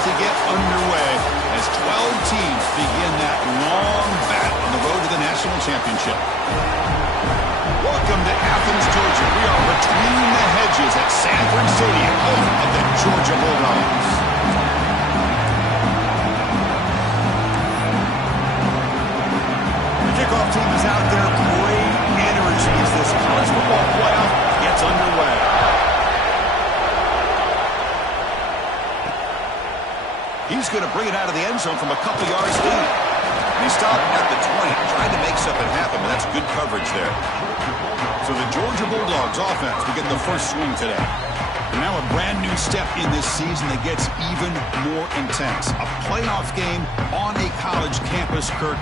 to get underway as 12 teams begin that long battle on the road to the national championship. Welcome to Athens, Georgia. We are between the hedges at Sanford Stadium, home of the Georgia Bulldogs. The kickoff team is out there. Great energy as this college football playoff gets underway. He's going to bring it out of the end zone from a couple yards deep. He stopped at the 20, trying to make something happen, but that's good coverage there. So the Georgia Bulldogs offense will get the first swing today. And now a brand new step in this season that gets even more intense. A playoff game on a college campus, Kirk.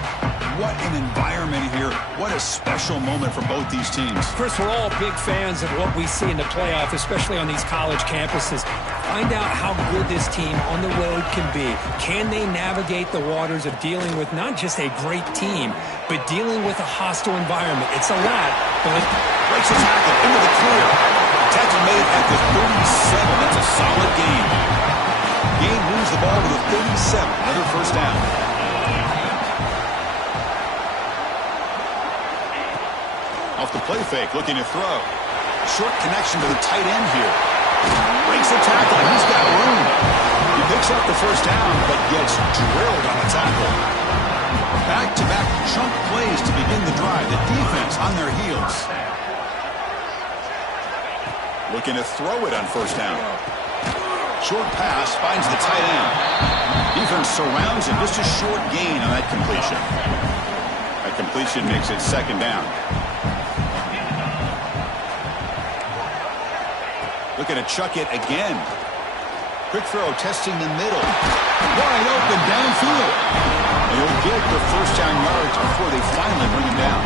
What an environment here. What a special moment for both these teams. Chris, we're all big fans of what we see in the playoff, especially on these college campuses. Find out how good this team on the road can be. Can they navigate the waters of dealing with not just a great team, but dealing with a hostile environment? It's a lot, but breaks a tackle into the clear. Tackle made at the 37. That's a solid gain. Gain moves the ball to the 37. Another first down. Off the play fake, looking to throw. Short connection to the tight end here. Breaks a tackle. He's got room. He picks up the first down, but gets drilled on the tackle. Back-to-back chunk plays to begin the drive. The defense on their heels. Looking to throw it on first down. Short pass finds the tight end. Defense surrounds him. Just a short gain on that completion. That completion makes it second down. Looking to chuck it again. Quick throw, testing the middle. Wide open downfield. And he'll get the first down yards before they finally bring him down.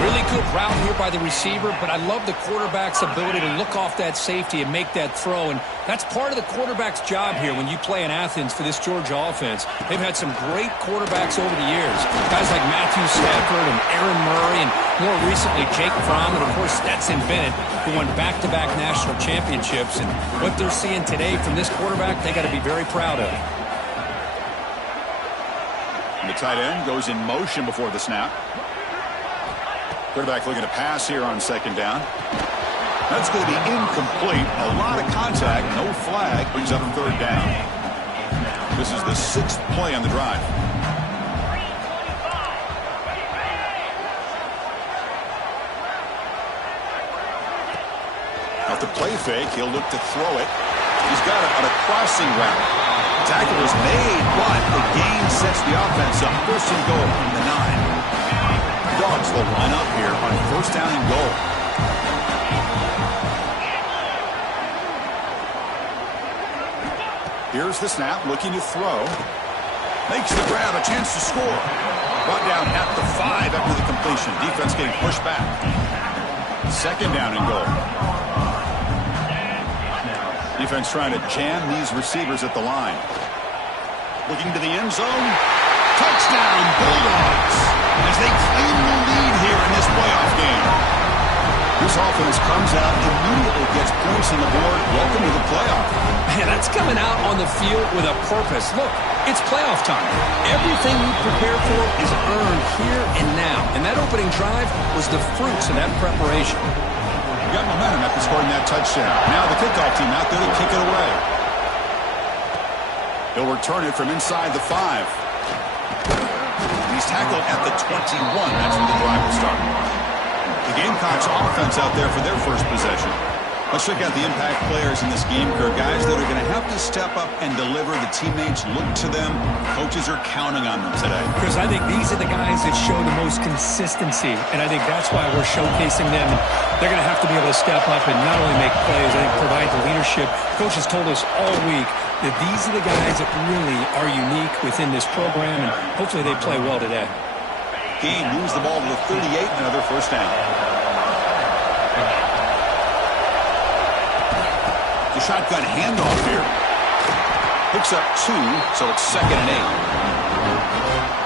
Really good route here by the receiver, but I love the quarterback's ability to look off that safety and make that throw. And that's part of the quarterback's job here when you play in Athens for this Georgia offense. They've had some great quarterbacks over the years. Guys like Matthew Stafford and Aaron Murray, and more recently Jake Fromm, and of course Stetson Bennett, who won back-to-back national championships. And what they're seeing today from this quarterback, they got to be very proud of. And the tight end goes in motion before the snap. Quarterback looking to pass here on second down. That's going to be incomplete. A lot of contact, no flag, brings up third down. This is the 6th play on the drive. Off the play fake, he'll look to throw it. He's got it on a crossing route. Tackle is made, but the gain sets the offense up. First and goal from the 9. Dogs will line up here on first down and goal. Here's the snap, looking to throw. Makes the grab, a chance to score. Brought down at the 5 after the completion. Defense getting pushed back. Second down and goal. Defense trying to jam these receivers at the line. Looking to the end zone. Touchdown, Bulldogs! As they claim the lead here in this playoff game. This offense comes out, immediately gets points on the board. Welcome to the playoff. Man, that's coming out on the field with a purpose. Look, it's playoff time. Everything you prepare for is earned here and now. And that opening drive was the fruits of that preparation. You got momentum after scoring that touchdown. Now the kickoff team out there to kick it away. He'll return it from inside the 5. He's tackled at the 21. That's where the drive will start. The Gamecocks offense out there for their first possession. Let's check out the impact players in this game, Kirk. Guys that are going to have to step up and deliver. The teammates look to them. Coaches are counting on them today. Chris, I think these are the guys that show the most consistency, and I think that's why we're showcasing them. They're going to have to be able to step up and not only make plays, I think provide the leadership. Coach has told us all week that these are the guys that really are unique within this program, and hopefully they play well today. Gain moves the ball to the 38, another first down. The shotgun handoff here. Picks up 2, so it's 2nd and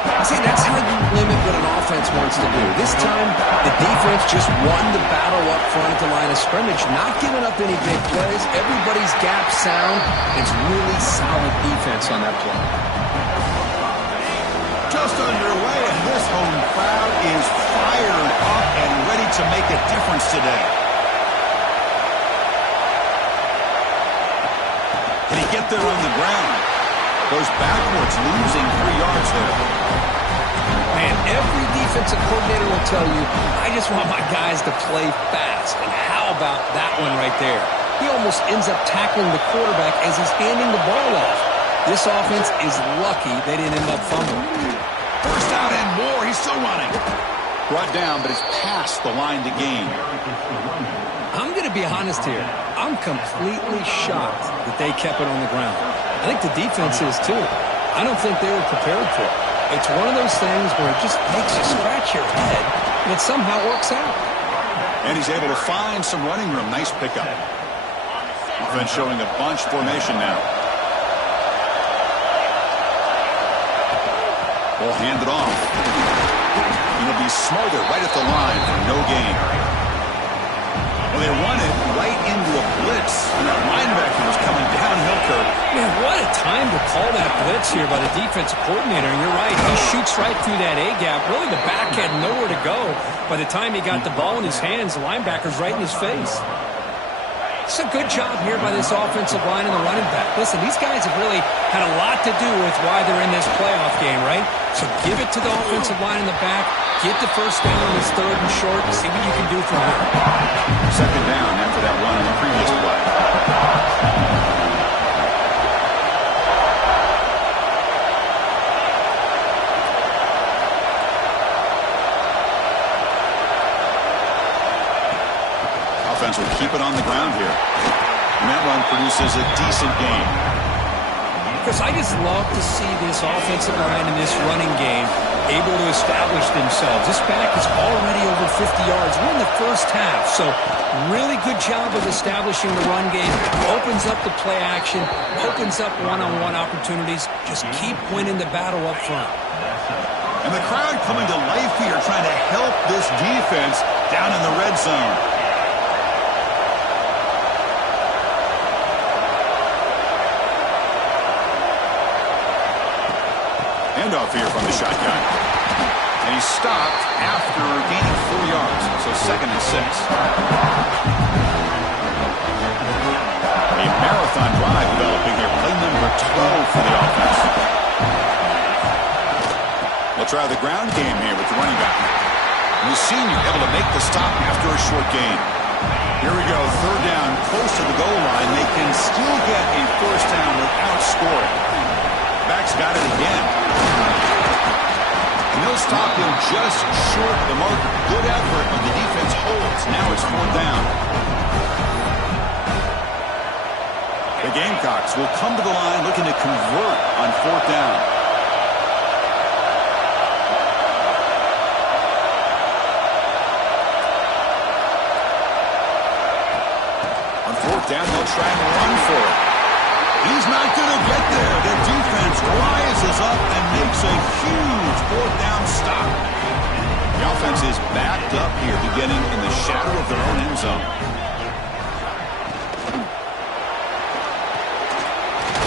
8. See, that's how you limit what an offense wants to do. This time, the defense just won the battle up front at the line of scrimmage, not giving up any big plays. Everybody's gap sound. It's really solid defense on that play. Just underway, and this home crowd is fired up and ready to make a difference today. Can he get there on the ground? Goes backwards, losing 3 yards there. Man, every defensive coordinator will tell you, I just want my guys to play fast. And how about that one right there? He almost ends up tackling the quarterback as he's handing the ball off. This offense is lucky they didn't end up fumbling. First out and more. He's still running. Brought down, but it's past the line to gain. I'm going to be honest here. I'm completely shocked that they kept it on the ground. I think the defense is too. I don't think they were prepared for it. It's one of those things where it just makes you scratch your head, and it somehow works out. And he's able to find some running room. Nice pickup. Offense showing a bunch formation now. Ball handed off. It'll be smothered right at the line for no gain. Well, they run it right into a blitz, and that linebacker was coming downhill curve. Man, what a time to call that blitz here by the defensive coordinator. And you're right, he shoots right through that A-gap. Really, the back had nowhere to go. By the time he got the ball in his hands, the linebacker's right in his face. It's a good job here by this offensive line and the running back. Listen, these guys have really had a lot to do with why they're in this playoff game, right? So give it to the offensive line in the back. Get the first down on this 3rd and short and see what you can do from here. Second down after that run in the previous play. Offense will keep it on the ground here. And that run produces a decent gain. Chris, I just love to see this offensive line and this running game able to establish themselves. This back is already over 50 yards. We're in the first half, so really good job of establishing the run game. Opens up the play action, opens up one-on-one opportunities. Just keep winning the battle up front. And the crowd coming to life here, trying to help this defense down in the red zone. Handoff here from the shotgun. And he's stopped after gaining 4 yards. So 2nd and 6. A marathon drive developing here. Play number 12 for the offense. They'll try the ground game here with the running back. And the senior able to make the stop after a short gain. Here we go. 3rd down, close to the goal line. They can still get a first down without scoring. Back's got it again. And they'll stop him just short of the marker. Good effort, and the defense holds. Now it's 4th down. The Gamecocks will come to the line looking to convert on 4th down. On 4th down, they'll try and run for it. He's not going to get there. Their defense rises up and makes a huge 4th down stop. The offense is backed up here, beginning in the shadow of their own end zone.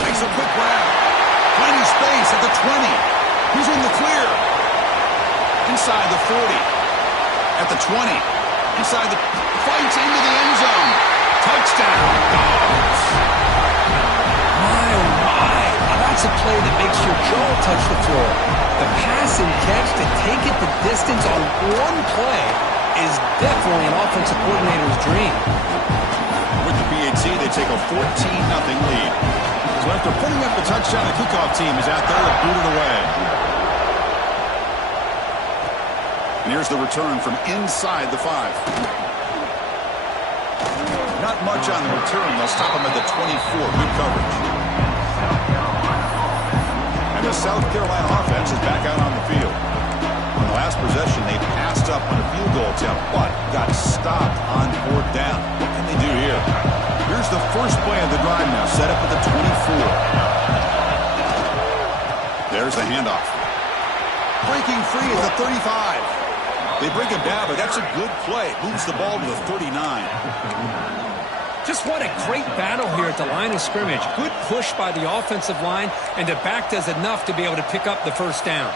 Makes a quick grab. Plenty space at the 20. He's in the clear. Inside the 40. At the 20. Inside the... Fights into the end zone. Touchdown. Dogs. That's a play that makes your jaw touch the floor. The pass and catch to take it the distance on one play is definitely an offensive coordinator's dream. With the PAT, they take a 14-0 lead. So after putting up the touchdown, the kickoff team is out there to boot it away. And here's the return from inside the 5. Not much on the return. They'll stop him at the 24. Good coverage. And the South Carolina offense is back out on the field. On the last possession, they passed up on a field goal attempt, but got stopped on 4th down. What can they do here? Here's the first play of the drive now, set up at the 24. There's the handoff. Breaking free at the 35. They bring him down, but that's a good play. Moves the ball to the 39. Just what a great battle here at the line of scrimmage. Good push by the offensive line, and the back does enough to be able to pick up the first down.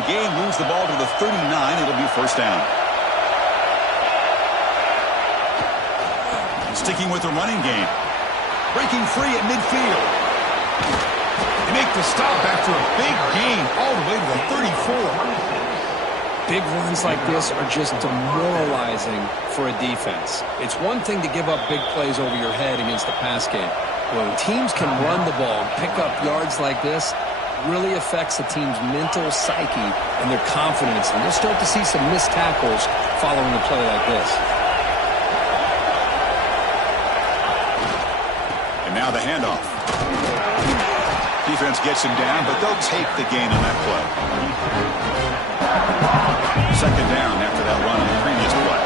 The game moves the ball to the 39. It'll be first down. Sticking with the running game. Breaking free at midfield. They make the stop after a big gain all the way to the 34. Big runs like this are just demoralizing for a defense. It's one thing to give up big plays over your head against the pass game. When teams can run the ball and pick up yards like this, really affects the team's mental psyche and their confidence. And you'll start to see some missed tackles following a play like this. And now the handoff. Defense gets him down, but they'll take the gain on that play. Second down after that run on the previous play.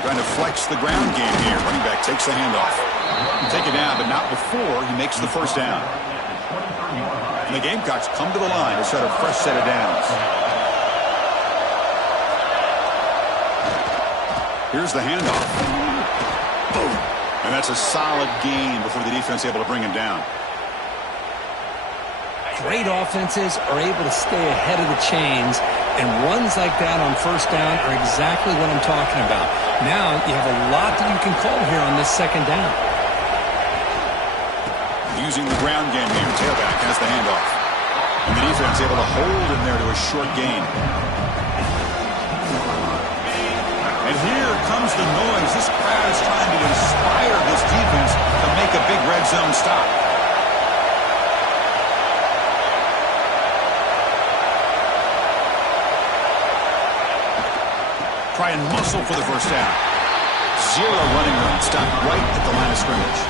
Trying to flex the ground game here. Running back takes the handoff. Take it down, but not before he makes the first down. And the Gamecocks come to the line to set a fresh set of downs. Here's the handoff. Boom. And that's a solid gain before the defense is able to bring him down. Great offenses are able to stay ahead of the chains, and runs like that on first down are exactly what I'm talking about. Now you have a lot that you can call here on this second down. Using the ground game here. Tailback has the handoff. And the defense able to hold him there to a short gain. And here comes the noise. This crowd is trying to inspire this defense to make a big red zone stop. Try and muscle for the first down. Zero running room. Stopped right at the line of scrimmage.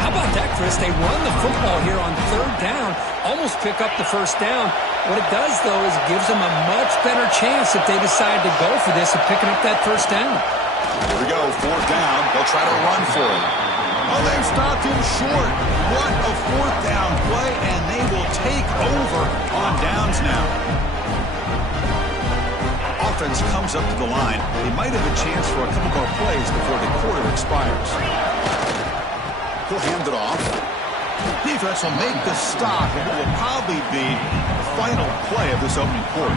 How about that, Chris? They run the football here on third down, almost pick up the first down. What it does, though, is it gives them a much better chance if they decide to go for this of picking up that first down. Here we go, fourth down. They'll try to run for it. Oh, they've stopped him short. What a fourth down play, and they will take over on downs now. Offense comes up to the line. They might have a chance for a couple more plays before the quarter expires. He'll hand it off. Defense will make the stop, and it will probably be the final play of this opening quarter.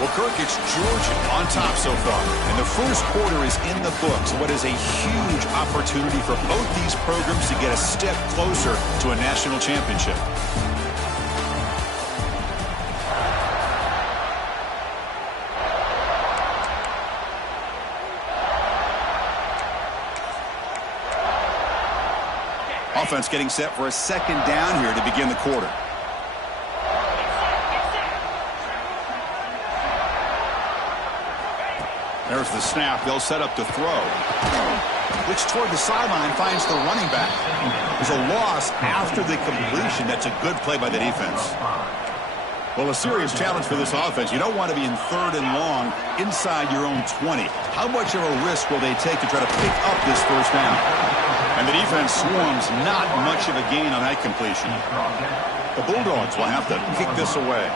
Well, Kirk, it's Georgia on top so far, and the first quarter is in the books. What is a huge opportunity for both these programs to get a step closer to a national championship. Offense getting set for a second down here to begin the quarter. There's the snap. They'll set up to throw. Which toward the sideline finds the running back. There's a loss after the completion. That's a good play by the defense. Well, a serious challenge for this offense. You don't want to be in third and long inside your own 20. How much of a risk will they take to try to pick up this first down? And the defense swarms, not much of a gain on that completion. The Bulldogs will have to kick this away.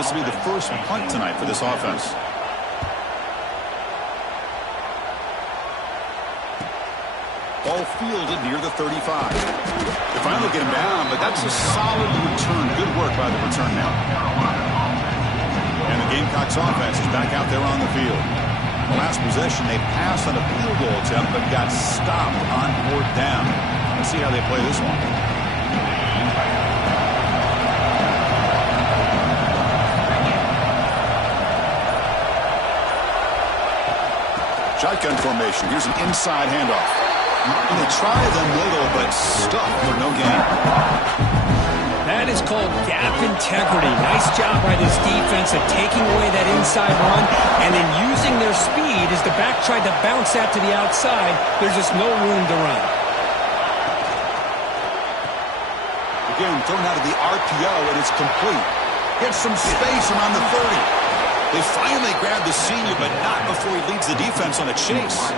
This will be the first punt tonight for this offense. Ball fielded near the 35. They finally get him down, but that's a solid return. Good work by the return man. And the Gamecocks offense is back out there on the field. The last possession, they passed on a field goal attempt, but got stopped on fourth down. Let's see how they play this one. Shotgun formation. Here's an inside handoff. And they try them little, but stuck for no gain. That is called gap integrity. Nice job by this defense of taking away that inside run and then using their speed as the back tried to bounce that to the outside. There's just no room to run. Again, thrown out of the RPO, and it's complete. Gets some space around the 30. They finally grab the senior, but not before he leads the defense on a chase.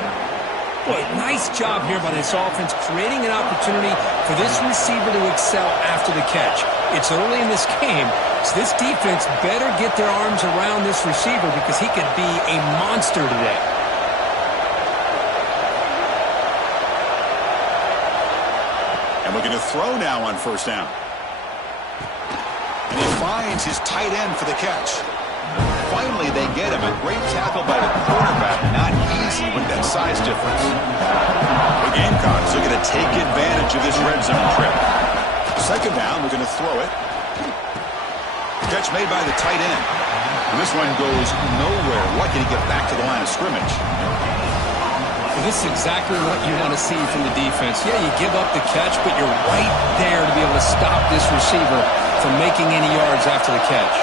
Boy, nice job here by this offense, creating an opportunity for this receiver to excel after the catch. It's early in this game, so this defense better get their arms around this receiver because he could be a monster today. And we're going to throw now on first down. And he finds his tight end for the catch. Finally, they get him. A great tackle by the quarterback. Not easy with that size difference. The Gamecocks are going to take advantage of this red zone trip. Second down, we're going to throw it. Catch made by the tight end. And this one goes nowhere. Lucky to get back to the line of scrimmage. Well, this is exactly what you want to see from the defense. Yeah, you give up the catch, but you're right there to be able to stop this receiver from making any yards after the catch.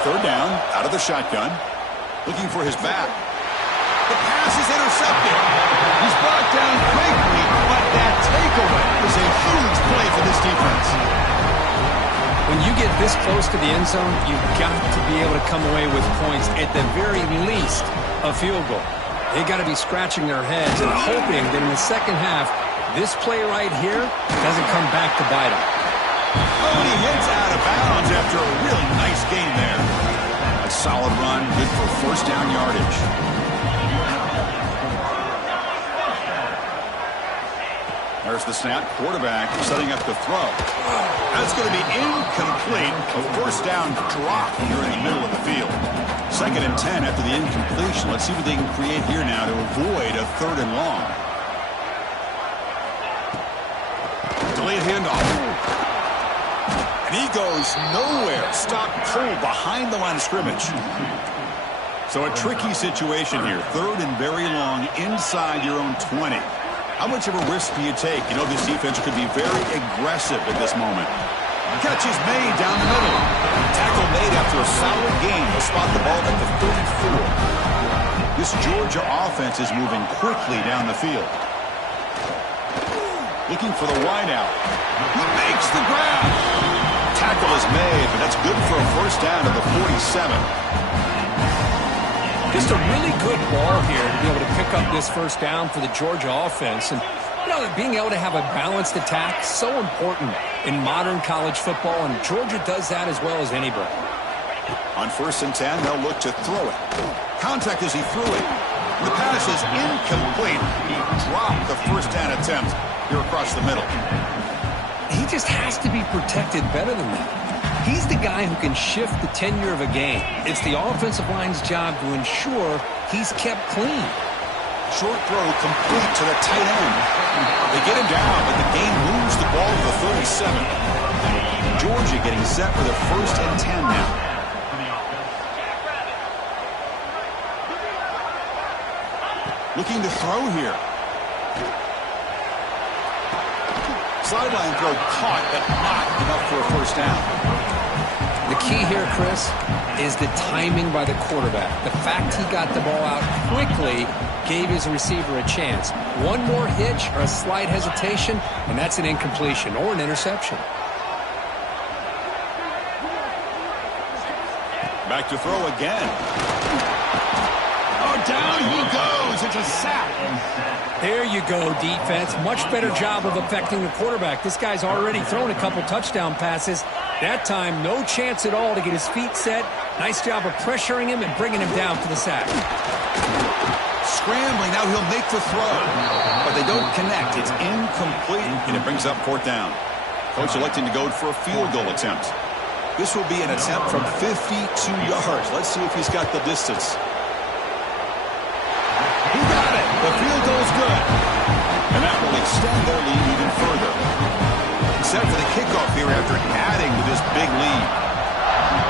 Third down, out of the shotgun, looking for his back. The pass is intercepted. He's brought down quickly, but that takeaway is a huge play for this defense. When you get this close to the end zone, you've got to be able to come away with points, at the very least, a field goal. They got to be scratching their heads and hoping that in the second half, this play right here doesn't come back to bite them. Oh, and he hits out of bounds after a really nice game there. A solid run, good for first down yardage. There's the snap. Quarterback setting up the throw. That's going to be incomplete. A first down drop here in the middle of the field. Second and 10 after the incompletion. Let's see what they can create here now to avoid a third and long. Delayed handoff. And he goes nowhere. Stop cold behind the line of scrimmage. So a tricky situation here. Third and very long inside your own 20. How much of a risk do you take? You know this defense could be very aggressive at this moment. Catch is made down the middle. Tackle made after a solid game. They'll spot the ball at the 34. This Georgia offense is moving quickly down the field. Looking for the wideout. He makes the grab. Tackle is made, but that's good for a first down at the 47. Just a really good ball here to be able to pick up this first down for the Georgia offense. And, you know, being able to have a balanced attack, so important in modern college football, and Georgia does that as well as anybody. On first and 10, they'll look to throw it. Contact as he threw it. The pass is incomplete. He dropped the first down attempt here across the middle. He just has to be protected better than that. He's the guy who can shift the tenure of a game. It's the offensive line's job to ensure he's kept clean. Short throw complete to the tight end. They get him down, but the game moves the ball to the 37. Georgia getting set for the first and 10 now. Looking to throw here. Sideline throw caught, but not enough for a first down. The key here, Chris, is the timing by the quarterback. The fact he got the ball out quickly gave his receiver a chance. One more hitch or a slight hesitation, and that's an incompletion or an interception. Back to throw again. Oh, down he goes. It's a sack. There you go, defense. Much better job of affecting the quarterback. This guy's already thrown a couple touchdown passes. That time, no chance at all to get his feet set. Nice job of pressuring him and bringing him down for the sack. Scrambling, now he'll make the throw. But they don't connect. It's incomplete, and it brings up fourth down. Coach electing to go for a field goal attempt. This will be an attempt from 52 yards. Let's see if he's got the distance. He got it. The field goal's good. And that will extend their lead even further. Set for the kickoff here after adding to this big lead.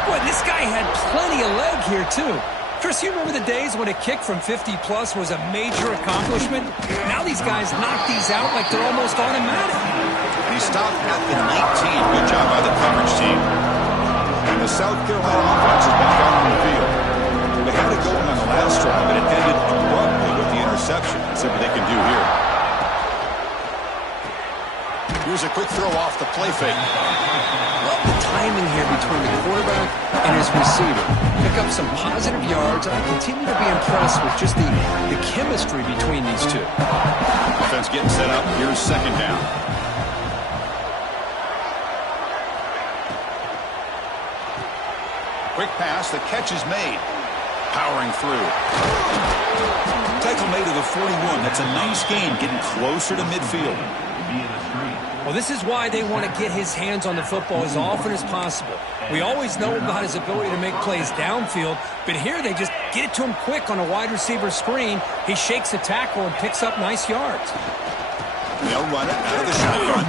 Boy, this guy had plenty of leg here, too. Chris, you remember the days when a kick from 50-plus was a major accomplishment? Now these guys knock these out like they're almost automatic. And he stopped at the 19. Good job by the coverage team. And the South Carolina offense has been found on the field. They had it going on the Here's a quick throw off the play fake. Love the timing here between the quarterback and his receiver. Pick up some positive yards, and I continue to be impressed with just the chemistry between these two. Offense getting set up. Here's second down. Quick pass. The catch is made. Powering through. Tackle made to the 41. That's a nice gain, getting closer to midfield. Well, this is why they want to get his hands on the football as often as possible. We always know about his ability to make plays downfield, but here they just get it to him quick on a wide receiver screen. He shakes a tackle and picks up nice yards. They'll run it out of the shotgun.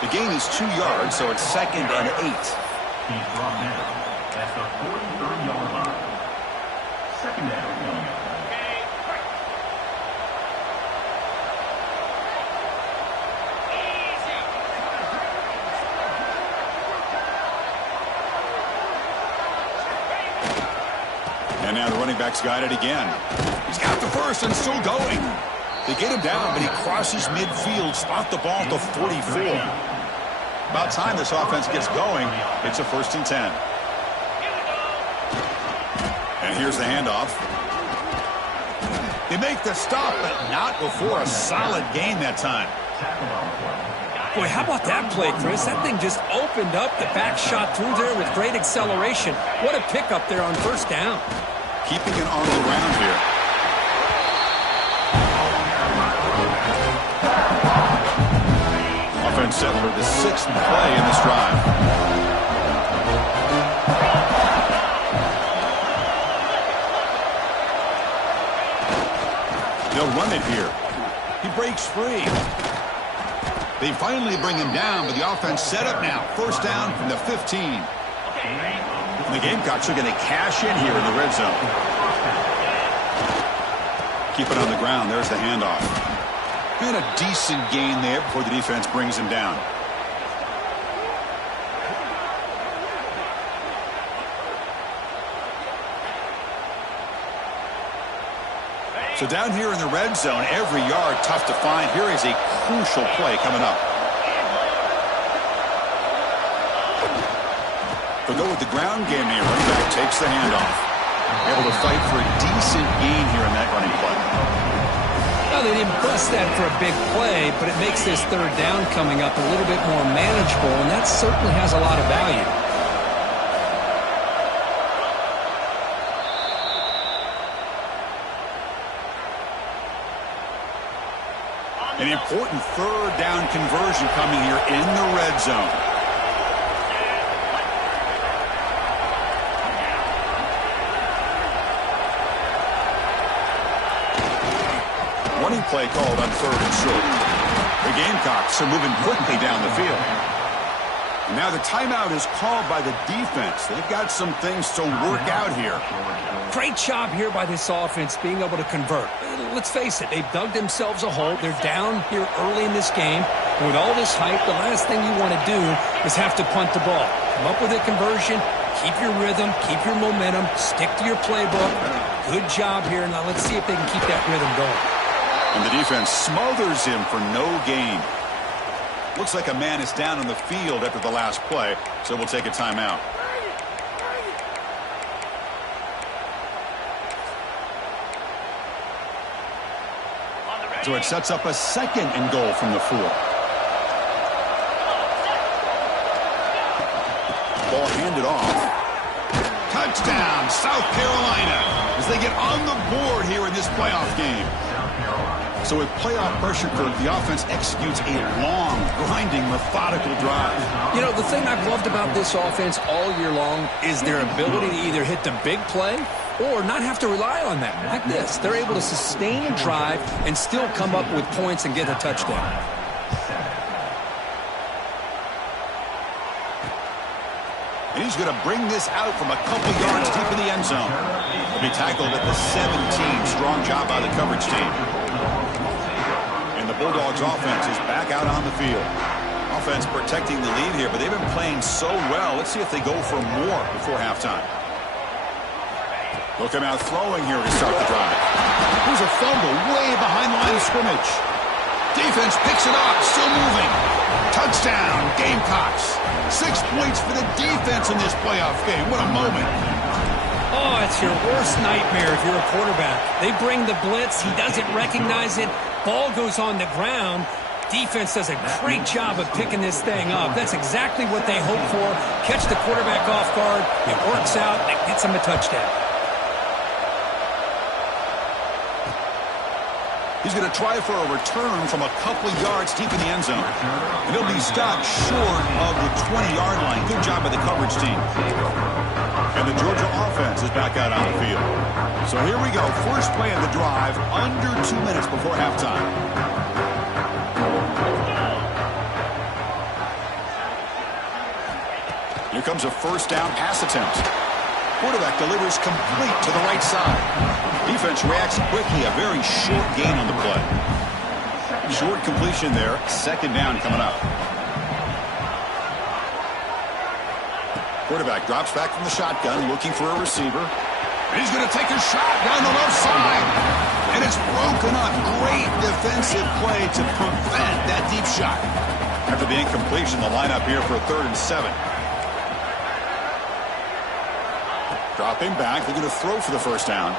The gain is 2 yards, so it's 2nd and 8. He's brought down at the 43-yard line. Second down. And now the running back's got it again. He's got the first and still going. They get him down, but he crosses midfield, spot the ball at the 44. About time this offense gets going. It's a 1st and 10. And here's the handoff. They make the stop, but not before a solid gain that time. Boy, how about that play, Chris? That thing just opened up. The back shot through there with great acceleration. What a pickup there on 1st down. Keeping it on the ground here. Offense set for the 6th play in this drive. They'll run it here. He breaks free. They finally bring him down, but the offense set up now. 1st down from the 15. And the Gamecocks are going to cash in here in the red zone. Keep it on the ground. There's the handoff. And a decent gain there before the defense brings him down. So down here in the red zone, every yard tough to find. Here is a crucial play coming up. They'll go with the ground game here. Running back takes the handoff. Able to fight for a decent gain here in that running play. Well, they didn't bust that for a big play, but it makes this 3rd down coming up a little bit more manageable, and that certainly has a lot of value. An important 3rd down conversion coming here in the red zone. Running play called on 3rd and short. The Gamecocks are moving quickly down the field. And now the timeout is called by the defense. They've got some things to work out here. Great job here by this offense being able to convert. Let's face it, they've dug themselves a hole. They're down here early in this game. And with all this hype, the last thing you want to do is have to punt the ball. Come up with a conversion, keep your rhythm, keep your momentum, stick to your playbook. Good job here. Now let's see if they can keep that rhythm going. And the defense smothers him for no gain. Looks like a man is down on the field after the last play, so we'll take a timeout. So it sets up a 2nd and goal from the 4. Ball handed off. Touchdown, South Carolina, as they get on the board here in this playoff game. So with playoff pressure, Kirk, the offense executes a long, grinding, methodical drive. You know, the thing I've loved about this offense all year long is their ability to either hit the big play or not have to rely on that. Like this, they're able to sustain a drive and still come up with points and get a touchdown. And he's going to bring this out from a couple yards deep in the end zone. He'll be tackled at the 17. Strong job by the coverage team. And the Bulldogs offense is back out on the field. Offense protecting the lead here, but they've been playing so well. Let's see if they go for more before halftime. They'll come out throwing here to start the drive. Here's a fumble way behind the line of scrimmage. Defense picks it up, still moving. Touchdown, Gamecocks. 6 points for the defense in this playoff game. What a moment. Oh, it's your worst nightmare if you're a quarterback. They bring the blitz. He doesn't recognize it. Ball goes on the ground. Defense does a great job of picking this thing up. That's exactly what they hope for. Catch the quarterback off guard. It works out. It gets him a touchdown. He's going to try for a return from a couple yards deep in the end zone. And he'll be stopped short of the 20-yard line. Good job by the coverage team. And the Georgia offense is back out on the field. So here we go. First play of the drive, under 2 minutes before halftime. Here comes a first down pass attempt. Quarterback delivers complete to the right side. Defense reacts quickly. A very short gain on the play. Short completion there. Second down coming up. Quarterback drops back from the shotgun, looking for a receiver. And he's going to take a shot down the left side. And it's broken up. Great defensive play to prevent that deep shot. After the incompletion, the lineup here for a 3rd and 7. Dropping back, they're going to throw for the first down.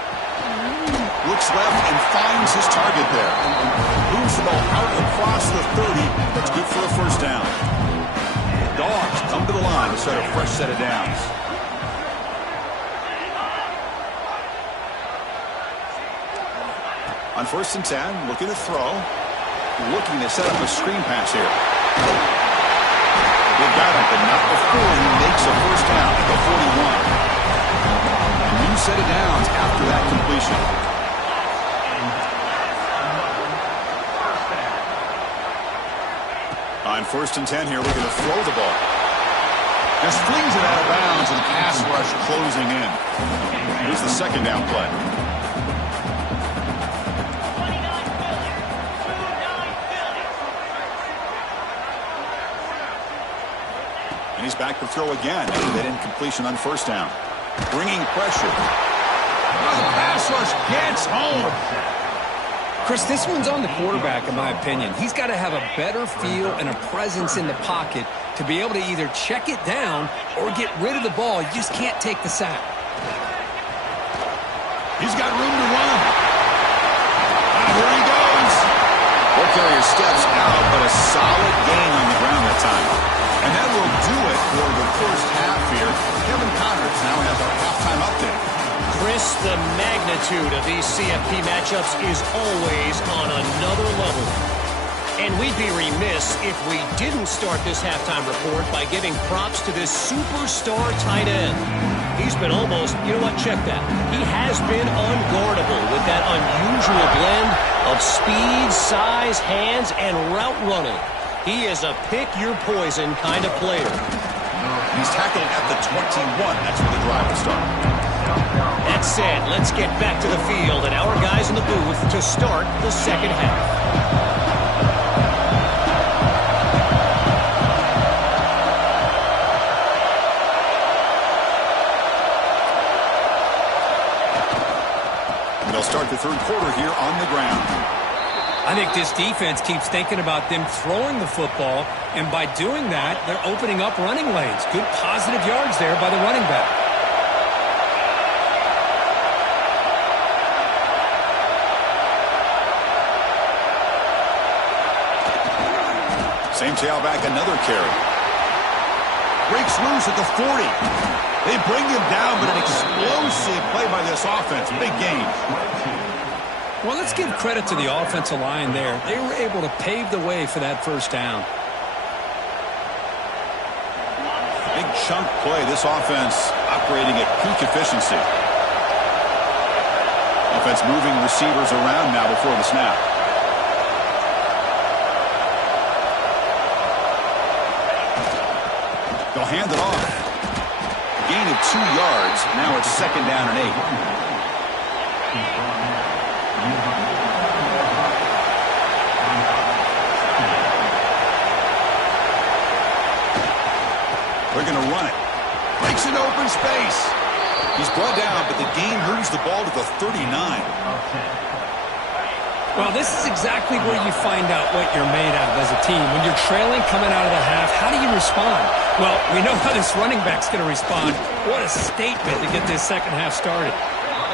Looks left and finds his target there. Moves the ball out across the 30. That's good for a first down. Dogs come to the line to start a fresh set of downs. On 1st and 10, looking to throw. Looking to set up a screen pass here. They got it, but not before he makes a first down at the 41. New set of downs after that completion. On 1st and 10 here, looking to throw the ball. Just flings it out of bounds, and the pass rush closing in. Here's the second down play. And he's back to throw again after that incompletion on first down. Bringing pressure. Oh, the pass rush gets home. Chris, this one's on the quarterback, in my opinion. He's got to have a better feel and a presence in the pocket to be able to either check it down or get rid of the ball. You just can't take the sack. He's got room to run. And here he goes. Ball carrier steps out, but a solid gain on the ground that time. And that will do it for the first half here. Kevin Connors now has our halftime update. Chris, the magnitude of these CFP matchups is always on another level. And we'd be remiss if we didn't start this halftime report by giving props to this superstar tight end. He's been almost, you know what, check that. He has been unguardable with that unusual blend of speed, size, hands, and route running. He is a pick-your-poison kind of player. He's tackled at the 21. That's where the drive will start. That said, let's get back to the field and our guys in the booth to start the second half. And they'll start the third quarter here on the ground. I think this defense keeps thinking about them throwing the football, and by doing that, they're opening up running lanes. Good positive yards there by the running back. Same tailback, another carry. Breaks loose at the 40. They bring him down, but an explosive play by this offense. Big gain. Well, let's give credit to the offensive line there. They were able to pave the way for that first down. Big chunk play. This offense operating at peak efficiency. Offense moving receivers around now before the snap. They'll hand it off. Gain of 2 yards. Now it's second down and 8. They're going to run it. Breaks into open space. He's brought down, but the gain moves the ball to the 39. Well, this is exactly where you find out what you're made of as a team. When you're trailing coming out of the half, how do you respond? Well, we know how this running back's going to respond. What a statement to get this second half started.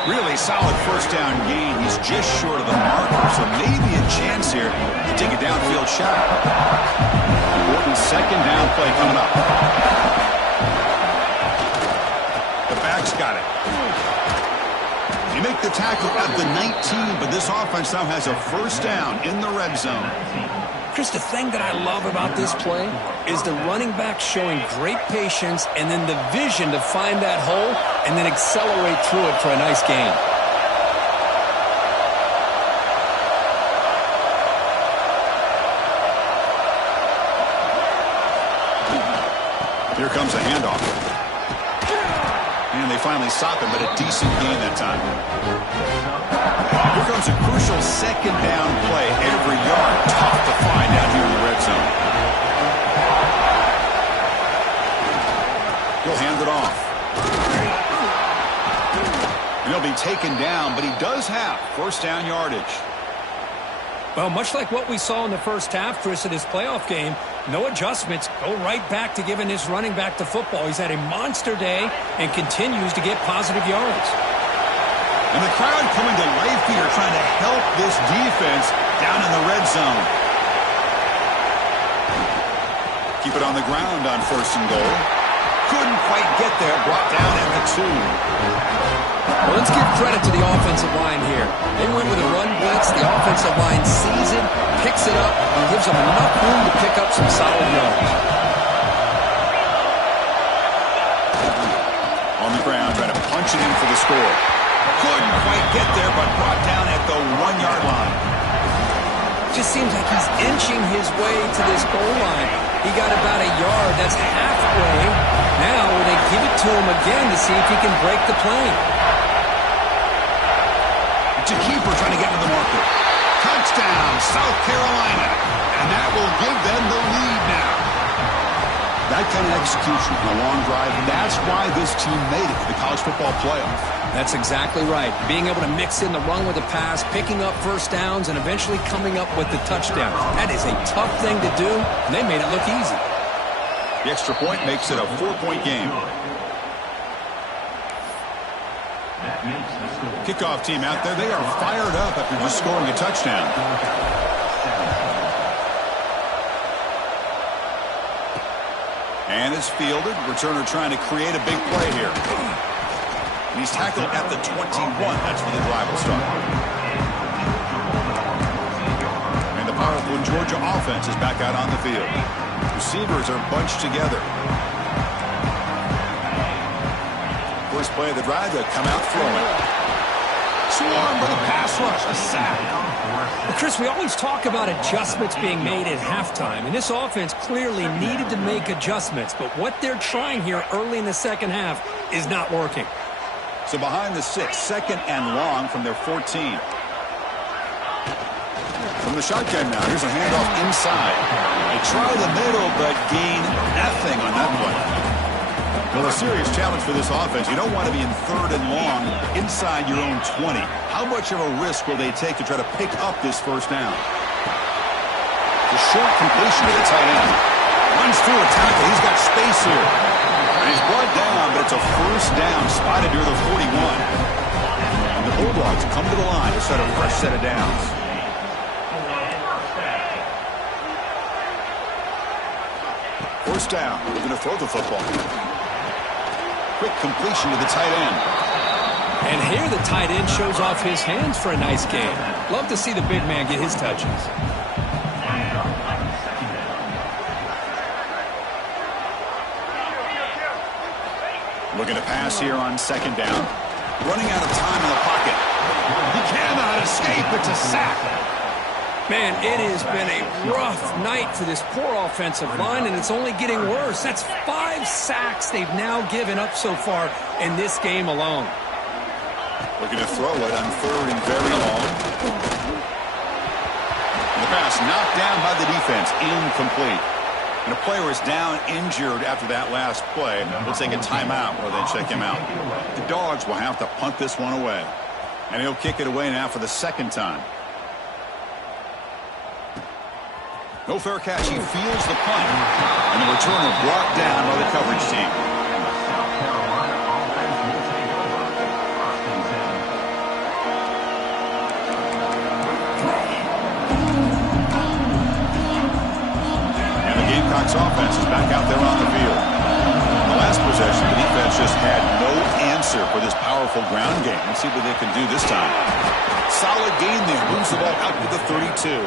Really solid first down gain. He's just short of the marker, so maybe a chance here to take a downfield shot. Important second down play coming up. The back's got it. They make the tackle at the 19, but this offense now has a first down in the red zone. Chris, the thing that I love about this play is the running back showing great patience and then the vision to find that hole and then accelerate through it for a nice gain. Here comes a handoff. And they finally stop it, but a decent gain that time. Here comes a crucial second down play. Every yard tough to find out here in the red zone. He'll hand it off. And he'll be taken down, but he does have first down yardage. Well, much like what we saw in the first half, Chris, in this playoff game, no adjustments. Go right back to giving his running back the football. He's had a monster day and continues to get positive yards. And the crowd coming to life here, trying to help this defense down in the red zone. Keep it on the ground on first and goal. Couldn't quite get there, brought down at the 2. Well, let's give credit to the offensive line here. They went with a run blitz. The offensive line sees it, picks it up, and gives them enough room to pick up some solid yards. On the ground, trying to punch it in for the score. Couldn't quite get there, but brought down at the 1-yard line. Just seems like he's inching his way to this goal line. He got about a yard. That's halfway. Now will they give it to him again to see if he can break the play? To keeper trying to get to the marker. Touchdown, South Carolina. And that will give them the lead now. That kind of execution in a long drive, that's why this team made it to the college football playoff. That's exactly right. Being able to mix in the run with the pass, picking up first downs, and eventually coming up with the touchdown. That is a tough thing to do, and they made it look easy. The extra point makes it a 4-point game. Kickoff team out there, they are fired up after just scoring a touchdown. And it's fielded. Returner trying to create a big play here. And he's tackled at the 21. That's where the drive will start. And the powerful Georgia offense is back out on the field. Receivers are bunched together. First play of the drive, they'll come out throwing. Swarm for the pass rush, a sack. Well, Chris, we always talk about adjustments being made at halftime, and this offense clearly needed to make adjustments, but what they're trying here early in the second half is not working. So behind the 6, second and long from their 14. From the shotgun now, here's a handoff inside. They try the middle, but gain nothing on that one. Well, a serious challenge for this offense. You don't want to be in third and long inside your own 20. How much of a risk will they take to try to pick up this first down? The short completion to the tight end. Runs through a tackle. He's got space here. And he's brought down, but it's a first down spotted near the 41. And the Bulldogs come to the line to set a fresh set of downs. First down. We're going to throw the football. Quick completion to the tight end. And here the tight end shows off his hands for a nice game. Love to see the big man get his touches. Looking to pass here on second down. Running out of time in the pocket. He cannot escape. It's a sack. Man, it has been a rough night for this poor offensive line, and it's only getting worse. That's 5 sacks they've now given up so far in this game alone. Looking to throw it on third and very long. And the pass knocked down by the defense. Incomplete. And a player is down injured after that last play. We'll take a timeout or then check him out. The Dogs will have to punt this one away. And he'll kick it away now for the second time. No fair catch. He feels the punt. And the returner brought down by the coverage team. South Carolina offense will take over. First and 10. And the Gamecocks offense is back out there on the field. In the last possession, the defense just had no answer for this powerful ground game. Let's see what they can do this time. Solid gain there. Moves the ball out to the 32.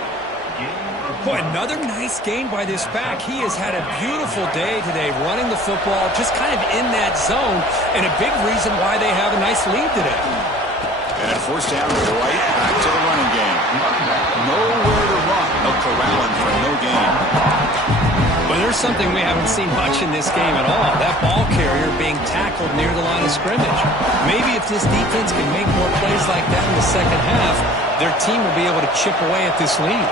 Boy, another nice gain by this back. He has had a beautiful day today running the football, just kind of in that zone, and a big reason why they have a nice lead today. And at first down, right back to the running game. Nowhere to run. No corralling for no gain. But there's something we haven't seen much in this game at all. That ball carrier being tackled near the line of scrimmage. Maybe if this defense can make more plays like that in the second half, their team will be able to chip away at this lead.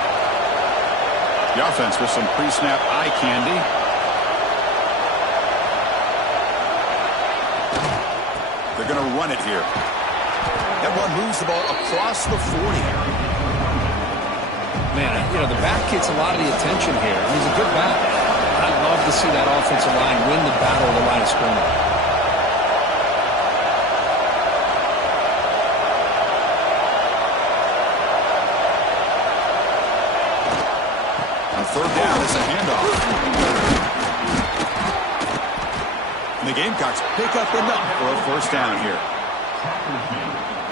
The offense with some pre-snap eye candy. They're going to run it here. That one moves the ball across the 40. Man, you know, the back gets a lot of the attention here. He's a good back. I'd love to see that offensive line win the battle of the line of scrimmage. Third down is a handoff. And the Gamecocks pick up enough for a first down here.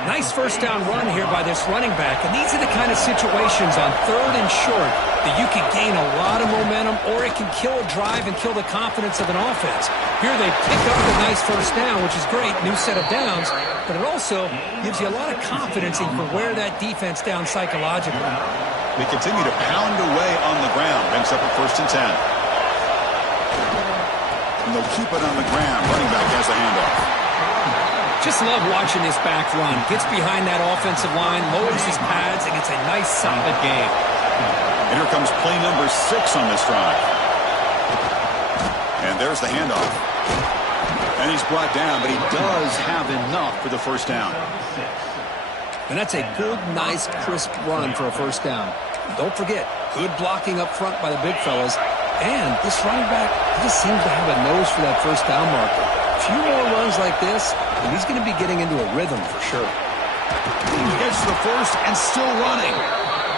Nice first down run here by this running back. And these are the kind of situations on third and short that you can gain a lot of momentum, or it can kill a drive and kill the confidence of an offense. Here they pick up a nice first down, which is great, new set of downs, but it also gives you a lot of confidence in for where that defense down psychologically. They continue to pound away on the ground. Brings up a first and 10. And they'll keep it on the ground. Running back has the handoff. Just love watching this back run. Gets behind that offensive line, lowers his pads, and it's a nice, solid game. And here comes play number 6 on this drive. And there's the handoff. And he's brought down, but he does have enough for the first down. And that's a good, nice, crisp run for a first down. Don't forget, good blocking up front by the big fellas. And this running back, he just seems to have a nose for that first down marker. A few more runs like this, and he's going to be getting into a rhythm for sure. He gets to the first and still running.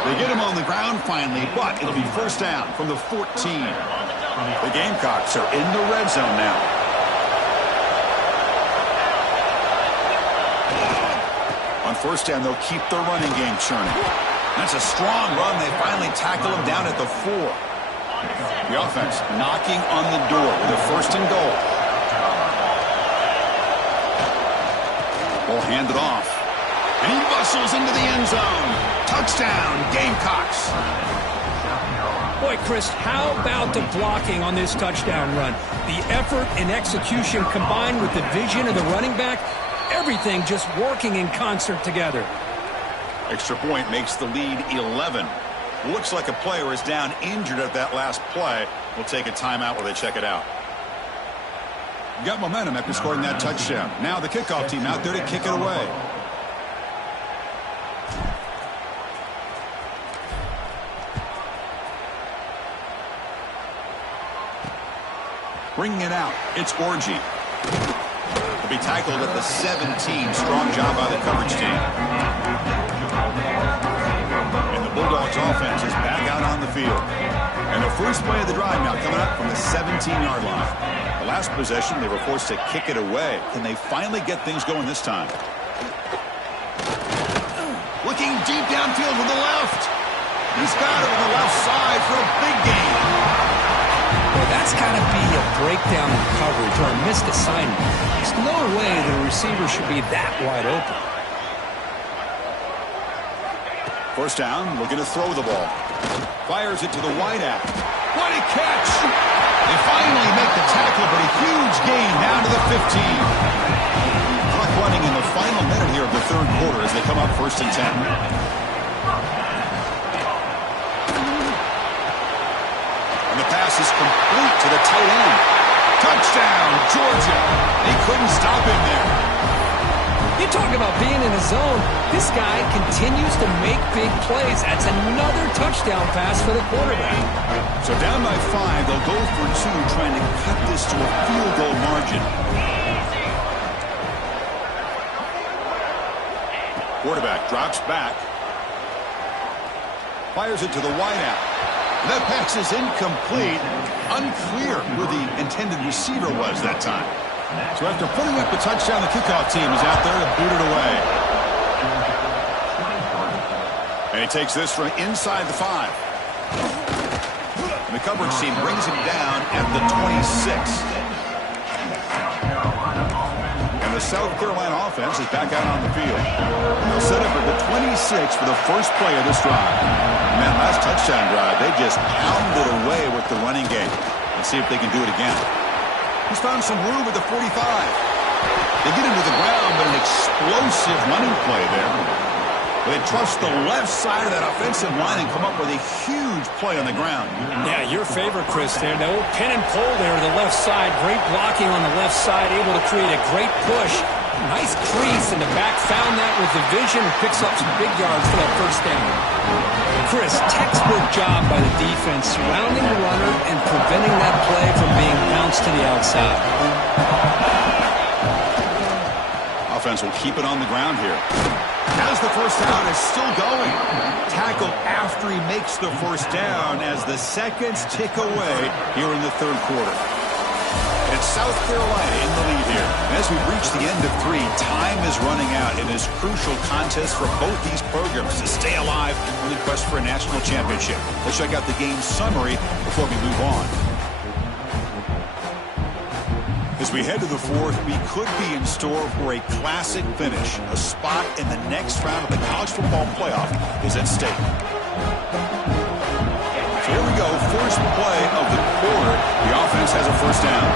They get him on the ground finally, but it'll be first down from the 14. The Gamecocks are in the red zone now. On first down, they'll keep their running game churning. That's a strong run. They finally tackle him down at the 4. The offense knocking on the door with a first and goal. Ball handed off. And he bustles into the end zone. Touchdown, Gamecocks. Boy, Chris, how about the blocking on this touchdown run? The effort and execution combined with the vision of the running back, everything just working in concert together. Extra point makes the lead 11. Looks like a player is down injured at that last play. We'll take a timeout while they check it out. Got momentum after scoring that touchdown. Now the kickoff team out there to kick it away. Bringing it out, it's Orgy. To be tackled at the 17. Strong job by the coverage team. And the Bulldogs offense is back out on the field. And the first play of the drive now coming up from the 17-yard line. The last possession, they were forced to kick it away. Can they finally get things going this time? Looking deep downfield with the left. He's got it on the left side for a big gain. Well, that's got to be a breakdown in coverage or a missed assignment. There's no way that a receiver should be that wide open. First down, looking to throw the ball. Fires it to the wide out. What a catch! They finally make the tackle, but a huge gain down to the 15. Clock running in the final minute here of the third quarter as they come up first and 10. And the pass is complete to the tight end. Touchdown, Georgia. They couldn't stop him there. You You talk about being in a zone. This guy continues to make big plays. That's another touchdown pass for the quarterback. So down by 5, they'll go for 2, trying to cut this to a field goal margin. Quarterback drops back. Fires it to the wideout. That pass is incomplete. Unclear who the intended receiver was that time. So after putting up the touchdown, the kickoff team is out there to boot it away. And he takes this from inside the 5. And the coverage team brings him down at the 26. And the South Carolina offense is back out on the field. They'll set up at the 26 for the first play of this drive. And that last touchdown drive, they just pounded away with the running game. Let's see if they can do it again. He's found some room at the 45. They get him to the ground, but an explosive running play there. They trust the left side of that offensive line and come up with a huge play on the ground. Yeah, your favorite, Chris, there. That old pin and pull there to the left side. Great blocking on the left side, able to create a great push. Nice crease, and the back found that with the vision and picks up some big yards for that first down. Chris, textbook job by the defense, surrounding the runner and preventing that play from being bounced to the outside. Offense will keep it on the ground here. As the first down is still going. Tackle after he makes the first down as the seconds tick away here in the third quarter. It's South Carolina in the lead here. And as we reach the end of 3, time is running out in this crucial contest for both these programs to stay alive in the quest for a national championship. Let's check out the game summary before we move on. As we head to the 4th, we could be in store for a classic finish. A spot in the next round of the college football playoff is at stake. So here we go, first play of the quarter. The offense has a first down.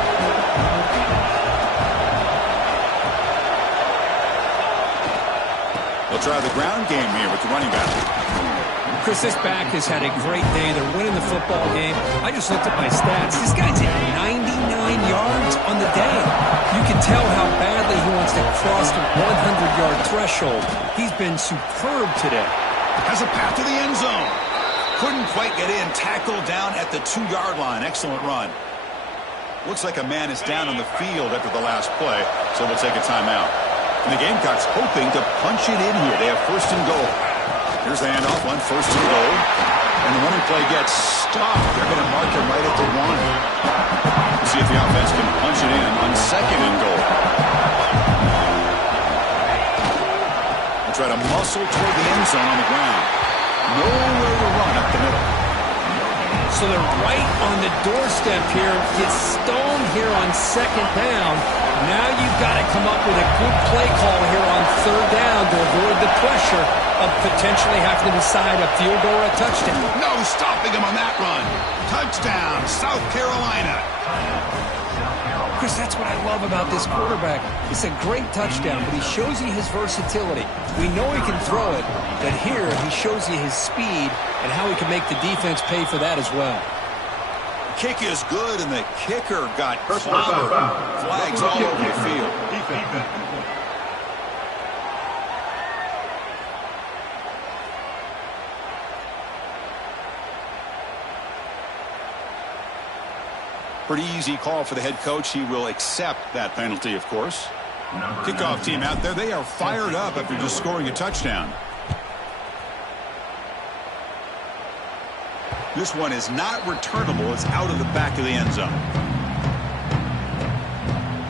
They'll try the ground game here with the running back. Chris, this back has had a great day. They're winning the football game. I just looked at my stats. This guy's at 99 yards on the day. You can tell how badly he wants to cross the 100-yard threshold. He's been superb today. Has a path to the end zone. Couldn't quite get in. Tackled down at the 2-yard line. Excellent run. Looks like a man is down on the field after the last play, so they'll take a timeout. And the Gamecocks hoping to punch it in here. They have first and goal. Here's the handoff on first and goal. And the running play gets stopped. They're going to mark him right at the 1. We'll see if the offense can punch it in on second and goal. They'll try to muscle toward the end zone on the ground. Nowhere to run up the middle. So they're right on the doorstep here. Get stoned here on second down. Now you've got to come up with a good play call here on third down to avoid the pressure of potentially having to decide a field goal or a touchdown. No stopping him on that run. Touchdown, South Carolina. Chris, that's what I love about this quarterback. It's a great touchdown, but he shows you his versatility. We know he can throw it, but here he shows you his speed and how he can make the defense pay for that as well. Kick is good, and the kicker got clobbered. Flags all over the field. Pretty easy call for the head coach. He will accept that penalty, of course. Kickoff team out there. They are fired up after just scoring a touchdown. This one is not returnable. It's out of the back of the end zone.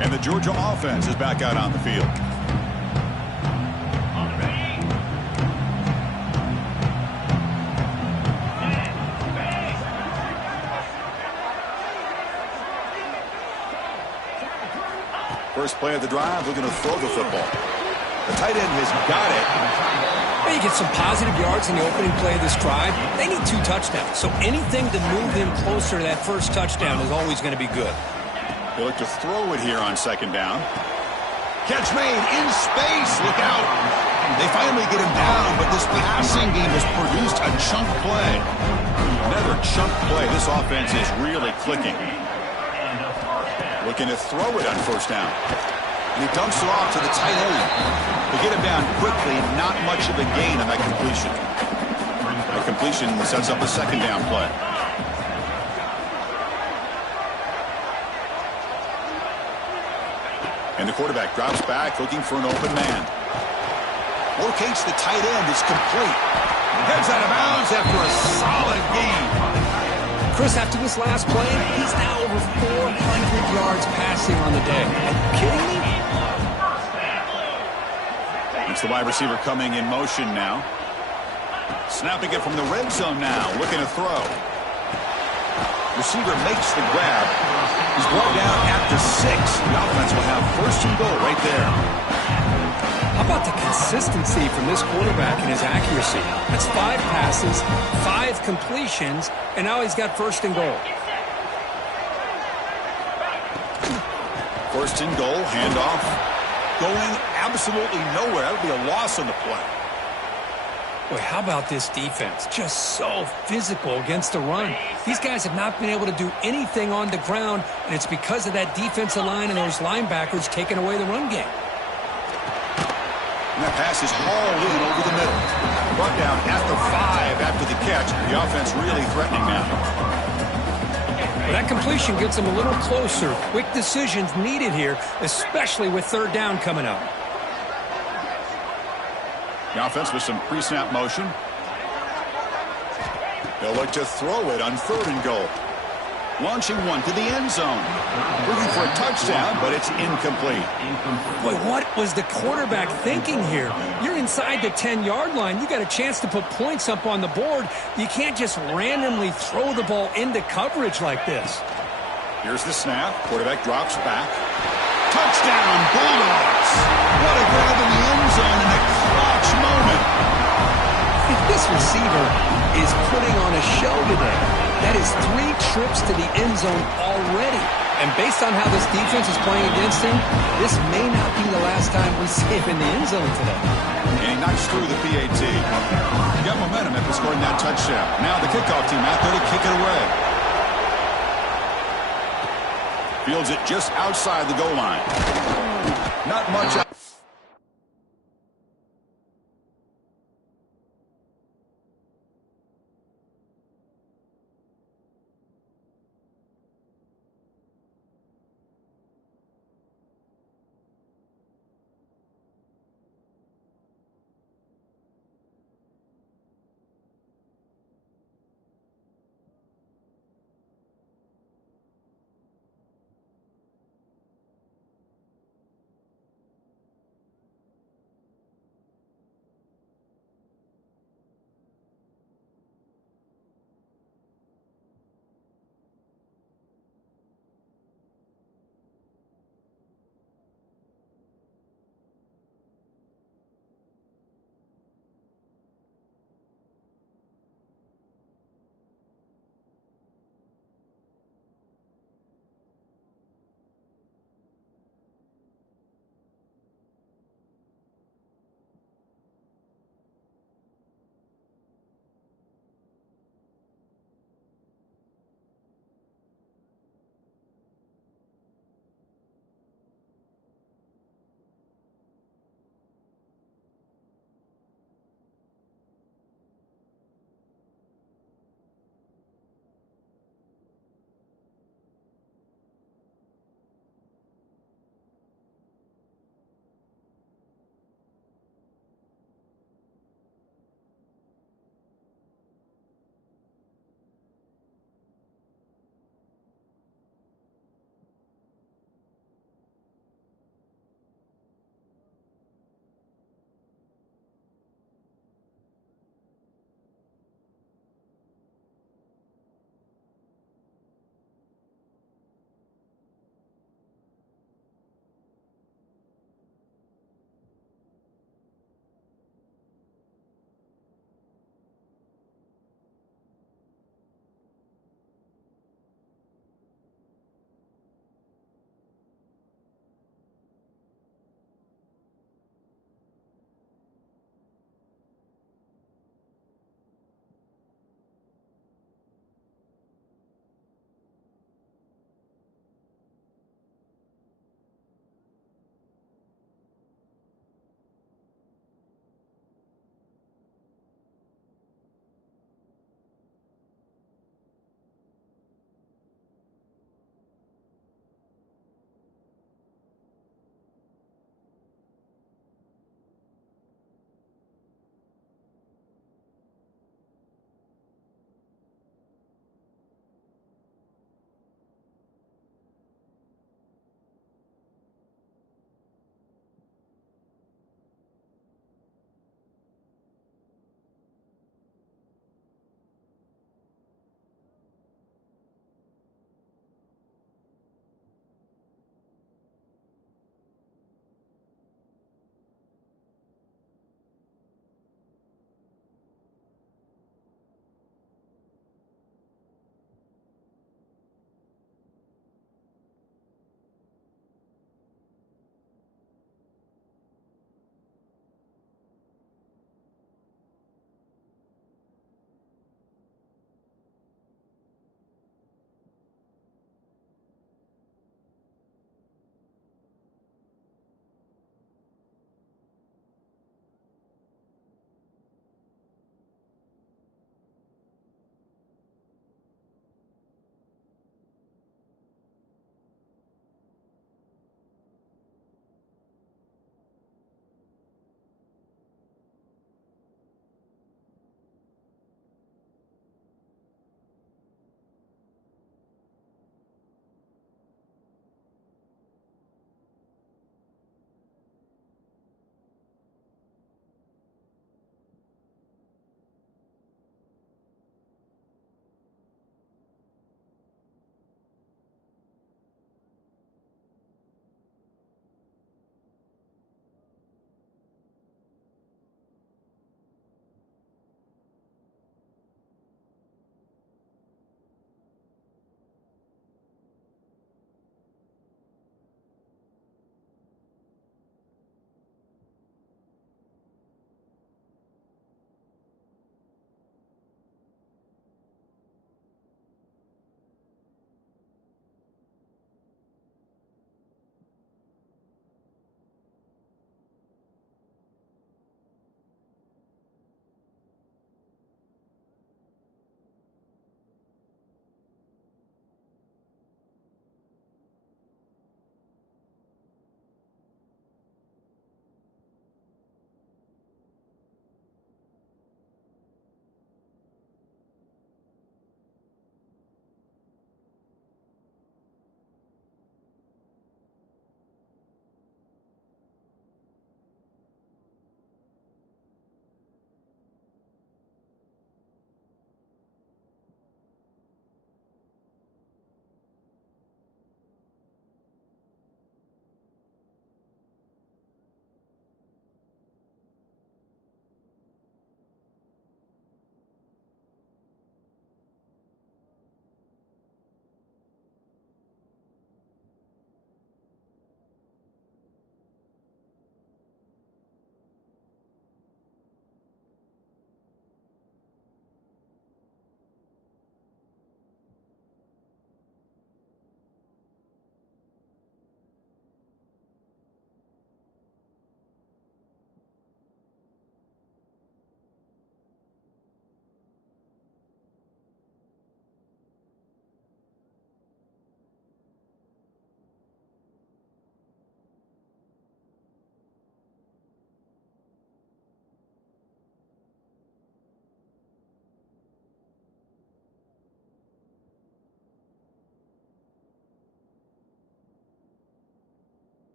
And the Georgia offense is back out on the field. First play of the drive, looking to throw the football. The tight end has got it. Well, you get some positive yards in the opening play of this drive. They need 2 touchdowns, so anything to move them closer to that first touchdown is always going to be good. They look to throw it here on second down. Catch made in space. Look out. They finally get him down, but this passing game has produced a chunk play. Another chunk play. This offense is really clicking. Looking to throw it on first down. And he dumps it off to the tight end. They get him down quickly, not much of a gain on that completion. The completion sets up a second down play. And the quarterback drops back, looking for an open man. Locates the tight end. It's complete. Heads out of bounds after a solid gain. Chris, after this last play, he's now over 400 yards passing on the day. Are you kidding me? It's the wide receiver coming in motion now. Snapping it from the red zone now. Looking to throw. Receiver makes the grab. He's brought down at the 6. The offense will have first and goal right there. How about the consistency from this quarterback and his accuracy? That's 5 passes, 5 completions, and now he's got first and goal. First and goal, handoff. Going absolutely nowhere. That would be a loss on the play. Boy, how about this defense? Just so physical against the run. These guys have not been able to do anything on the ground, and it's because of that defensive line and those linebackers taking away the run game. And that pass is hauled in over the middle. Brought down at the 5 after the catch. The offense really threatening now. Well, that completion gets them a little closer. Quick decisions needed here, especially with third down coming up. The offense with some pre-snap motion. They'll look to throw it on third and goal. Launching one to the end zone. Looking for a touchdown, but it's incomplete. Boy, what was the quarterback thinking here? You're inside the 10-yard line. You got a chance to put points up on the board. You can't just randomly throw the ball into coverage like this. Here's the snap. Quarterback drops back. Touchdown, Bulldogs! What a grab in the end zone in a clutch moment. This receiver is putting on a show today. That is 3 trips to the end zone already. And based on how this defense is playing against him, this may not be the last time we see him in the end zone today. And he knocks through the PAT. He got momentum after scoring that touchdown. Now the kickoff team out there to kick it away. Fields it just outside the goal line. Not much out.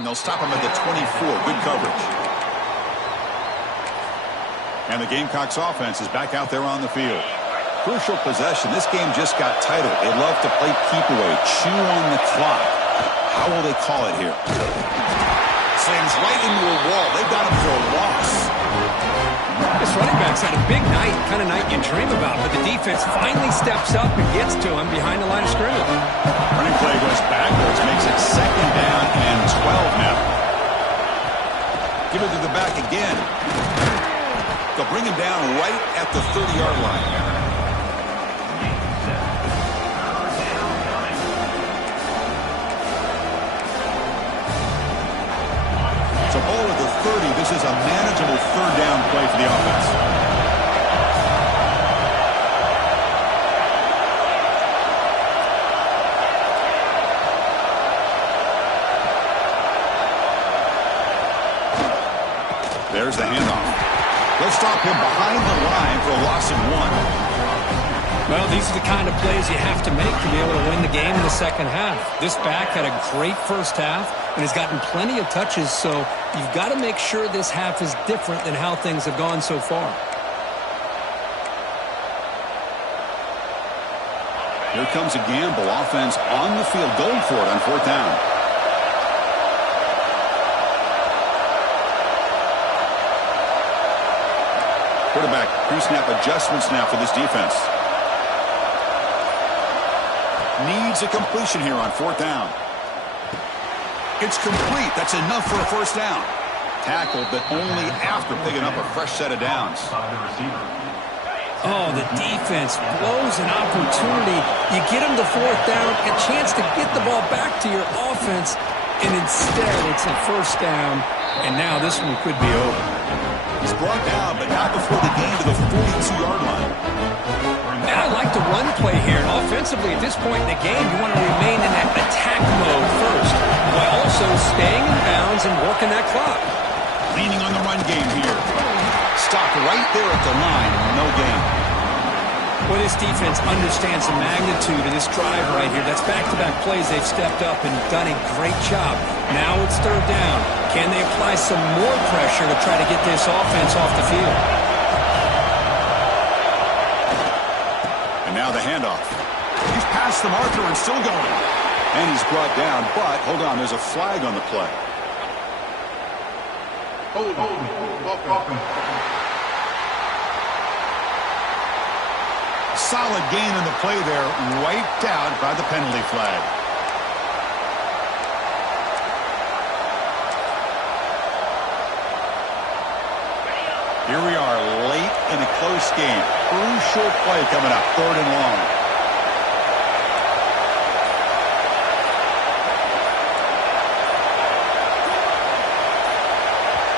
return. They'll stop him at the 24. Good coverage. And the Gamecocks offense is back out there on the field. Crucial possession. This game just got tighter. They love to play keep away, chew on the clock. How will they call it here? Slams right into a wall. They got him for a loss. This running back's had a big night, kind of night you dream about, but the defense finally steps up and gets to him behind the line of scrimmage. Running play goes backwards, makes it 2nd down and 12 now. Give it to the back again. They'll bring him down right at the 30-yard line. So ball at the 30. This is a manageable 3rd down play for the offense. There's the handoff. They'll stop him behind the line for a loss of 1. Well, these are the kind of plays you have to make to be able to win the game in the second half. This back had a great first half and has gotten plenty of touches, so you've got to make sure this half is different than how things have gone so far. Here comes a gamble. Offense on the field, going for it on 4th down. Quarterback pre-snap adjustments now for this defense. Needs a completion here on 4th down. It's complete. That's enough for a 1st down. Tackled, but only after picking up a fresh set of downs. Oh, the defense blows an opportunity. You get them to 4th down, a chance to get the ball back to your offense, and instead it's a 1st down, and now this one could be over. He's brought down, but not before the gain to the 42-yard line. And I like the run play here. And offensively, at this point in the game, you want to remain in that attack mode first, while also staying in bounds and working that clock. Leaning on the run game here. Stopped right there at the line. No gain. Well, this defense understands the magnitude of this drive right here. That's back-to-back plays. They've stepped up and done a great job. Now it's 3rd down. Can they apply some more pressure to try to get this offense off the field? And now the handoff. He's past the marker and still going. And he's brought down, but hold on, there's a flag on the play. Solid gain in the play there, wiped out by the penalty flag. Here we are late in a close game. Crucial play coming up, 3rd and long.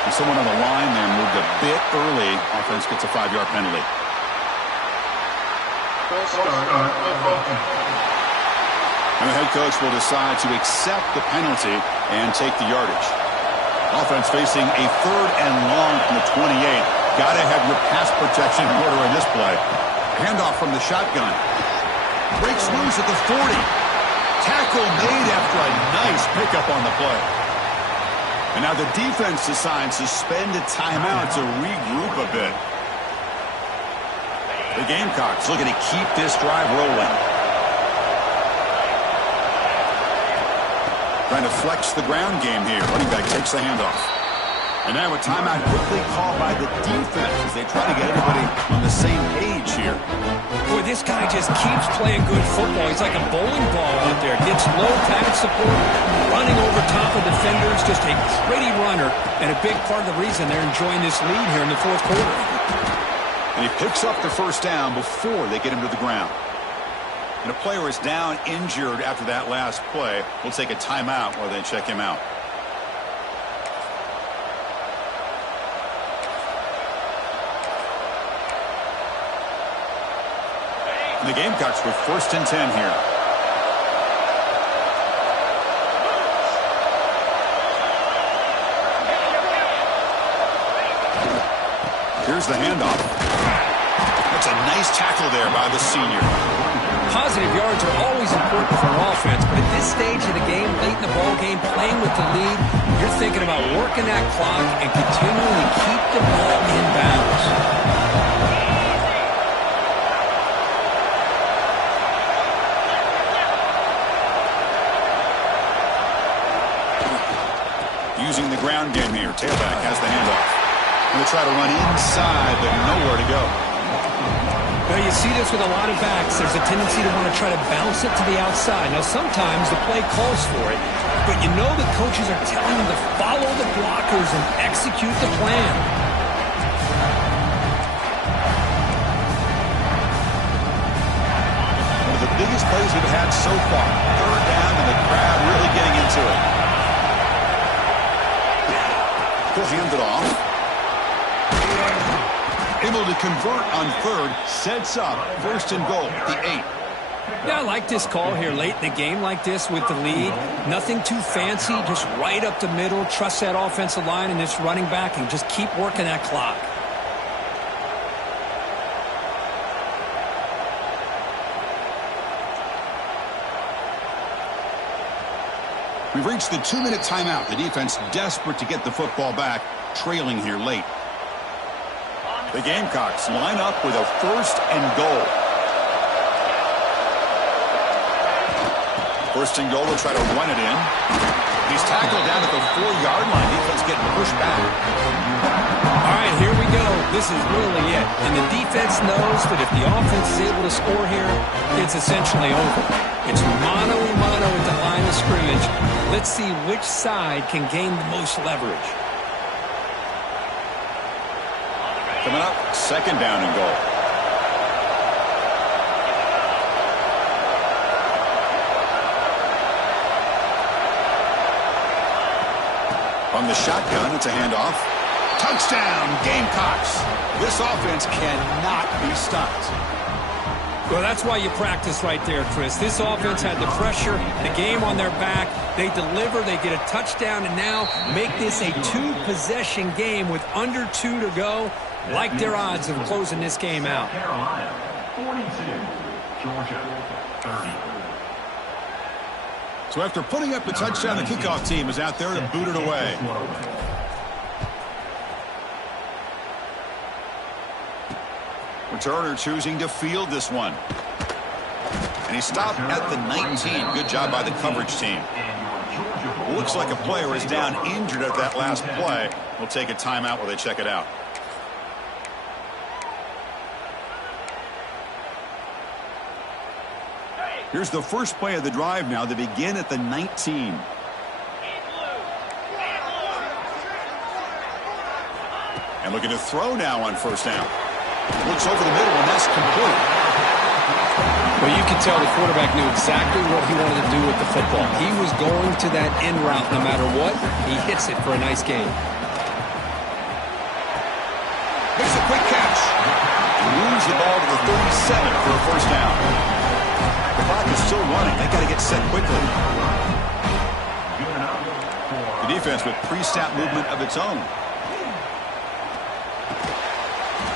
And someone on the line there moved a bit early. Offense gets a 5-yard penalty. And the head coach will decide to accept the penalty and take the yardage. Offense facing a 3rd and long from the 28. Got to have your pass protection in order in this play. Handoff from the shotgun. Breaks loose at the 40. Tackle made after a nice pickup on the play. And now the defense decides to spend a timeout to regroup a bit. The Gamecocks looking to keep this drive rolling. Trying to flex the ground game here. Running back takes the handoff. And now a timeout quickly called by the defense as they try to get everybody on the same page here. Boy, this guy just keeps playing good football. He's like a bowling ball out there. Gets low padded support, running over top of defenders. Just a gritty runner, and a big part of the reason they're enjoying this lead here in the 4th quarter. And he picks up the 1st down before they get him to the ground. And a player is down injured after that last play. We'll take a timeout while they check him out. And the Gamecocks with 1st and 10 here. Here's the handoff. That's a nice tackle there by the senior. Positive yards are always important for an offense, but at this stage of the game, late in the ball game, playing with the lead, you're thinking about working that clock and continuing to keep the ball in bounds. Using the ground game here. Tailback has the handoff. Going to try to run inside, but nowhere to go. Well, you see this with a lot of backs. There's a tendency to want to try to bounce it to the outside. Now, sometimes the play calls for it, but you know the coaches are telling them to follow the blockers and execute the plan. One of the biggest plays we've had so far. Third down, and the crowd really getting into it. He'll hand it off. Able to convert on third, sets up first and goal at the 8. Yeah, I like this call here late in the game like this with the lead. Nothing too fancy, just right up the middle. Trust that offensive line and this running back and just keep working that clock. We've reached the 2-minute timeout. The defense desperate to get the football back, trailing here late. The Gamecocks line up with a first and goal. First and goal, they'll try to run it in. He's tackled down at the 4-yard line. Defense getting pushed back. All right, here we go. This is really it. And the defense knows that if the offense is able to score here, it's essentially over. It's mano-a-mano at the line of scrimmage. Let's see which side can gain the most leverage. Coming up, second down and goal. From the shotgun, it's a handoff. Touchdown, Gamecocks. This offense cannot be stopped. Well, that's why you practice right there, Chris. This offense had the pressure, the game on their back. They deliver, they get a touchdown, and now make this a 2-possession game with under 2 to go. Like their odds of closing this game out. Carolina, 42. Georgia, 30. So after putting up the touchdown, the kickoff team is out there to boot it away. Returner choosing to field this one. And he stopped at the 19. Good job by the coverage team. Looks like a player is down injured at that last play. We'll take a timeout while they check it out. Here's the first play of the drive now. They begin at the 19. And looking to throw now on first down. Looks over the middle, and that's complete. Well, you can tell the quarterback knew exactly what he wanted to do with the football. He was going to that end route no matter what. He hits it for a nice gain. Makes a quick catch. Moves the ball to the 37 for a first down. The clock is still running. They got to get set quickly. The defense with pre-snap movement of its own.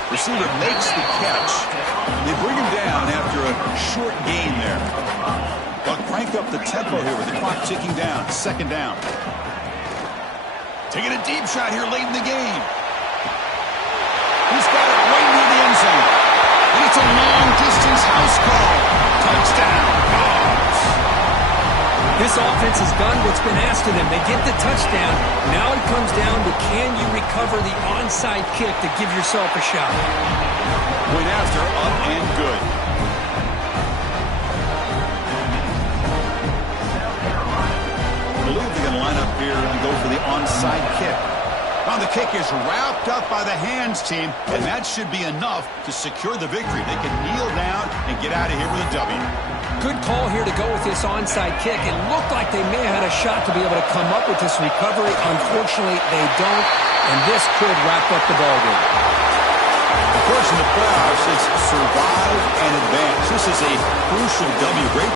Receiver makes the catch. They bring him down after a short gain there. They'll crank up the tempo here with the clock ticking down. Second down. Taking a deep shot here late in the game. He's got it right near the end zone. And it's a long-distance house call. Touchdown, Dogs. This offense has done what's been asked of them. They get the touchdown. Now it comes down to can you recover the onside kick to give yourself a shot. Point after, up and good. I believe they're going to line up here and go for the onside kick. Now the kick is wrapped up by the hands team, and that should be enough to secure the victory. They can kneel down and get out of here with a W. Good call here to go with this onside kick. It looked like they may have had a shot to be able to come up with this recovery. Unfortunately, they don't, and this could wrap up the ballgame. Of course, in the playoffs, it's survive and advance. This is a crucial W. Great